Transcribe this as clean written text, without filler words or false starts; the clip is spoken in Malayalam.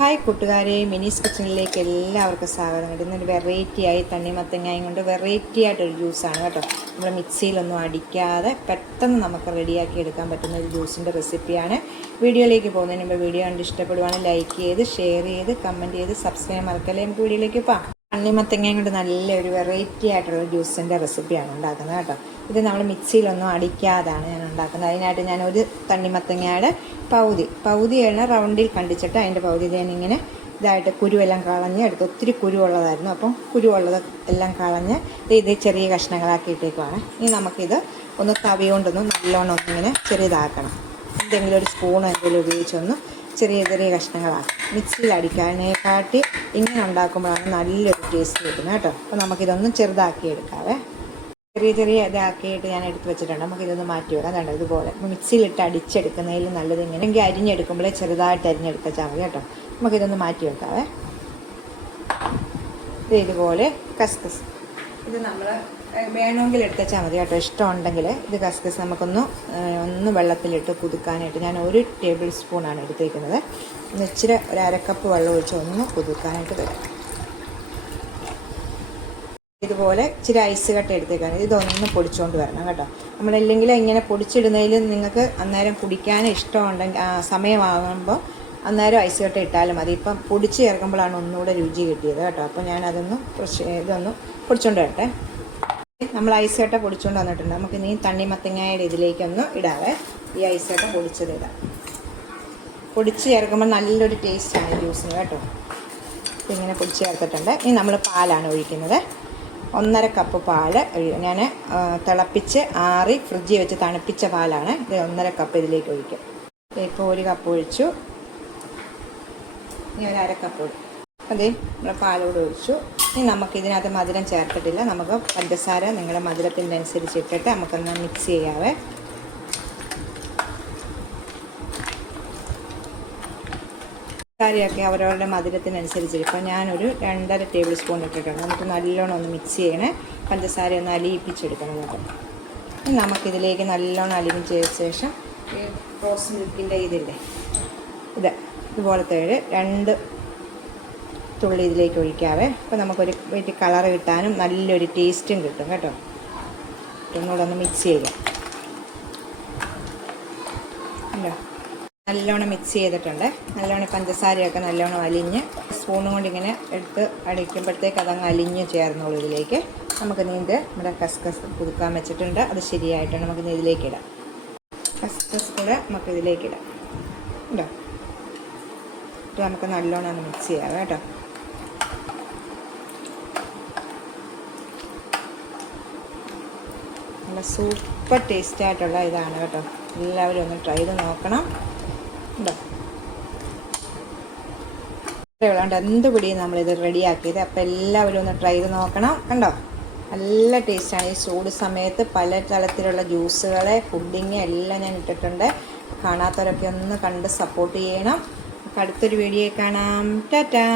ഹായ് കൂട്ടുകാരെ, മിനീസ് കിച്ചണിലേക്ക് എല്ലാവർക്കും സ്വാഗതം. ഇന്നൊരു വെറൈറ്റി ആയി തണ്ണിമത്തങ്ങയും കൊണ്ട് വെറൈറ്റി ആയിട്ടൊരു ജ്യൂസാണ് കേട്ടോ. നമ്മൾ മിക്സിയിലൊന്നും അടിക്കാതെ പെട്ടെന്ന് നമുക്ക് റെഡിയാക്കി എടുക്കാൻ പറ്റുന്ന ഒരു ജ്യൂസിൻ്റെ റെസിപ്പിയാണ്. വീഡിയോയിലേക്ക് പോകുന്നതിന് മുമ്പ് വീഡിയോ കണ്ട് ഇഷ്ടപ്പെടുവാണെങ്കിൽ ലൈക്ക് ചെയ്ത് ഷെയർ ചെയ്ത് കമൻറ്റ് ചെയ്ത് സബ്സ്ക്രൈബ് മറക്കല്ലേ. നമുക്ക് വീഡിയോയിലേക്ക് പോകാം. തണ്ണിമത്തങ്ങയും കൊണ്ട് നല്ലൊരു വെറൈറ്റി ആയിട്ടുള്ള ജ്യൂസിൻ്റെ റെസിപ്പിയാണ് ഉണ്ടാക്കുന്നത് കേട്ടോ. ഇത് നമ്മൾ മിക്സിയിലൊന്നും അടിക്കാതാണ് ഞാൻ ഉണ്ടാക്കുന്നത്. അതിനായിട്ട് ഞാനൊരു തണ്ണിമത്തങ്ങയുടെ പകുതിയാണ് റൗണ്ടിൽ കണ്ടിച്ചിട്ട് അതിൻ്റെ പകുതി ഞാനിങ്ങനെ ഇതായിട്ട് കുരുവെല്ലാം കളഞ്ഞ് എടുത്ത്. ഒത്തിരി കുരുവുള്ളതായിരുന്നു, അപ്പം കുരുവുള്ളത് എല്ലാം കളഞ്ഞ് ഇത് ചെറിയ കഷ്ണങ്ങളാക്കി ഇട്ടേക്കുവാണ്. ഇനി നമുക്കിത് ഒന്ന് തവി കൊണ്ടൊന്ന് നല്ലോണം ഒന്നിങ്ങനെ ചെറിയതാക്കണം. എന്തെങ്കിലും ഒരു സ്പൂൺ എന്തെങ്കിലും ഉപയോഗിച്ചൊന്ന് ചെറിയ ചെറിയ കഷ്ണങ്ങളാക്കി. മിക്സിയിൽ അടിക്കാനേക്കാട്ടി ഇങ്ങനെ ഉണ്ടാക്കുമ്പോഴാണ് നല്ലൊരു ടേസ്റ്റ് കിട്ടുന്നത് കേട്ടോ. അപ്പോൾ നമുക്കിതൊന്നും ചെറുതാക്കി എടുക്കാവേ. ചെറിയ ചെറിയ ഇതാക്കിയിട്ട് ഞാൻ എടുത്ത് വെച്ചിട്ടുണ്ട്. നമുക്കിതൊന്ന് മാറ്റി വെക്കാം. അതാണ് ഇതുപോലെ മിക്സിയിലിട്ട് അടിച്ചെടുക്കുന്നതിൽ നല്ലത്. ഇങ്ങനെയെങ്കിൽ അരിഞ്ഞെടുക്കുമ്പോഴേ ചെറുതായിട്ട് അരിഞ്ഞെടുക്കാൻ മതി കേട്ടോ. നമുക്കിതൊന്ന് മാറ്റി വെക്കാവേ. ഇതുപോലെ കസ്കസ് ഇത് നമ്മൾ വേണമെങ്കിൽ എടുത്തുവെച്ചാൽ മതി കേട്ടോ. ഇഷ്ടമുണ്ടെങ്കിൽ ഇത് കസ്കസ് നമുക്കൊന്ന് വെള്ളത്തിലിട്ട് കുതുക്കാനായിട്ട് ഞാൻ 1 ടേബിൾ സ്പൂണാണ് എടുത്തേക്കുന്നത്. ഇച്ചിരി ഒരു അരക്കപ്പ് വെള്ളം ഒഴിച്ച് ഒന്ന് കുതുക്കാനായിട്ട് വരാം. ഇതുപോലെ ഇച്ചിരി ഐസ് കട്ട എടുത്തേക്കാണ്. ഇതൊന്ന് പൊടിച്ചുകൊണ്ട് വരണം കേട്ടോ. നമ്മളല്ലെങ്കിൽ ഇങ്ങനെ പൊടിച്ചിടുന്നതിൽ നിങ്ങൾക്ക് അന്നേരം കുടിക്കാൻ ഇഷ്ടമുണ്ടെങ്കിൽ സമയമാകുമ്പോൾ അന്നേരം ഐസ് കട്ട ഇട്ടാലും മതി. ഇപ്പം പൊടിച്ച് ചേർക്കുമ്പോഴാണ് ഒന്നുകൂടെ രുചി കിട്ടിയത് കേട്ടോ. അപ്പോൾ ഞാനതൊന്ന് ഇതൊന്ന് പൊടിച്ചുകൊണ്ട് വരട്ടെ. നമ്മൾ ഐസ് കട്ട പൊടിച്ചുകൊണ്ട് വന്നിട്ടുണ്ട്. നമുക്ക് ഇനി തണ്ണിമത്തങ്ങയുടെ ഇതിലേക്കൊന്ന് ഇടാവേ. ഈ ഐസ് കട്ട പൊടിച്ചതിടാം. പൊടിച്ച് ചേർക്കുമ്പോൾ നല്ലൊരു ടേസ്റ്റാണ് ജ്യൂസിന് കേട്ടോ. ഇങ്ങനെ പൊടിച്ച് ചേർത്തിട്ടുണ്ട്. ഇനി നമ്മൾ പാലാണ് ഒഴിക്കുന്നത്. 1.5 കപ്പ് പാല് ഞാൻ തിളപ്പിച്ച് ആറി ഫ്രിഡ്ജിൽ വെച്ച് തണുപ്പിച്ച പാലാണ്. ഇത് 1.5 കപ്പ് ഇതിലേക്ക് ഒഴിക്കും. ഇപ്പോൾ 1 കപ്പ് ഒഴിച്ചു. ഇനി ഒരു അരക്കപ്പ് ഒഴിക്കും. അതേ നമ്മൾ പാലോട് ഒഴിച്ചു. ഇനി നമുക്കിതിനകത്ത് മധുരം ചേർത്തിട്ടില്ല. നമുക്ക് പഞ്ചസാര നിങ്ങളുടെ മധുരത്തിനനുസരിച്ച് ഇട്ടിട്ട് നമുക്കൊന്ന് മിക്സ് ചെയ്യാവേ. പഞ്ചസാരയൊക്കെ അവരവരുടെ മധുരത്തിനനുസരിച്ച്. ഇപ്പോൾ ഞാനൊരു 2.5 ടേബിൾ സ്പൂൺ ഇട്ടിട്ടുണ്ട്. നമുക്ക് നല്ലോണം ഒന്ന് മിക്സ് ചെയ്യണേ. പഞ്ചസാര ഒന്ന് അലിയിപ്പിച്ചെടുക്കണം കേട്ടോ. ഇനി നമുക്കിതിലേക്ക് നല്ലോണം അലിയിച്ച ശേഷം ഈ റോസ് മിൽക്കിൻ്റെ ഇതുപോലത്തെ 2 തുള്ളി ഇതിലേക്ക് ഒഴിക്കാവേ. അപ്പോൾ നമുക്കൊരു വീട്ടിൽ കളർ കിട്ടാനും നല്ലൊരു ടേസ്റ്റും കിട്ടും കേട്ടോ. ഒന്നുകൂടെ ഒന്ന് മിക്സ് ചെയ്യാം. അല്ലോ നല്ലോണം മിക്സ് ചെയ്തിട്ടുണ്ട്. നല്ലോണം പഞ്ചസാരയൊക്കെ നല്ലോണം അലിഞ്ഞ് സ്പൂണും കൊണ്ട് ഇങ്ങനെ എടുത്ത് അടിക്കുമ്പോഴത്തേക്ക് അതങ്ങ് അലിഞ്ഞ് ചേർന്നോളൂ ഇതിലേക്ക്. നമുക്ക് നീന്ത് നമ്മുടെ കസ്കസ് കുതുക്കാൻ വെച്ചിട്ടുണ്ട്. അത് ശരിയായിട്ടാണ് നമുക്ക് ഇതിലേക്ക് ഇടാം. കസ്കസ് കൂടെ നമുക്ക് ഇതിലേക്ക് ഇടാം ഉണ്ടോ. ഇത് നമുക്ക് നല്ലോണം ഒന്ന് മിക്സ് ചെയ്യാം കേട്ടോ. നല്ല സൂപ്പർ ടേസ്റ്റായിട്ടുള്ള ഇതാണ് കേട്ടോ. എല്ലാവരും ഒന്ന് ട്രൈ ചെയ്ത് നോക്കണം ഉണ്ടോ. ഇത്രയുള്ളതുകൊണ്ട് എന്തുപിടിയും നമ്മളിത് റെഡിയാക്കിയത്. അപ്പോൾ എല്ലാവരും ഒന്ന് ട്രൈ ചെയ്ത് നോക്കണം കണ്ടോ. നല്ല ടേസ്റ്റാണ്. ഈ ചൂട് സമയത്ത് പല തരത്തിലുള്ള ജ്യൂസുകൾ, പുഡിങ് എല്ലാം ഞാൻ ഇട്ടിട്ടുണ്ട്. കാണാത്തവരൊക്കെ ഒന്ന് കണ്ട് സപ്പോർട്ട് ചെയ്യണം. അടുത്തൊരു വീഡിയോ കാണാം. ടാറ്റാ.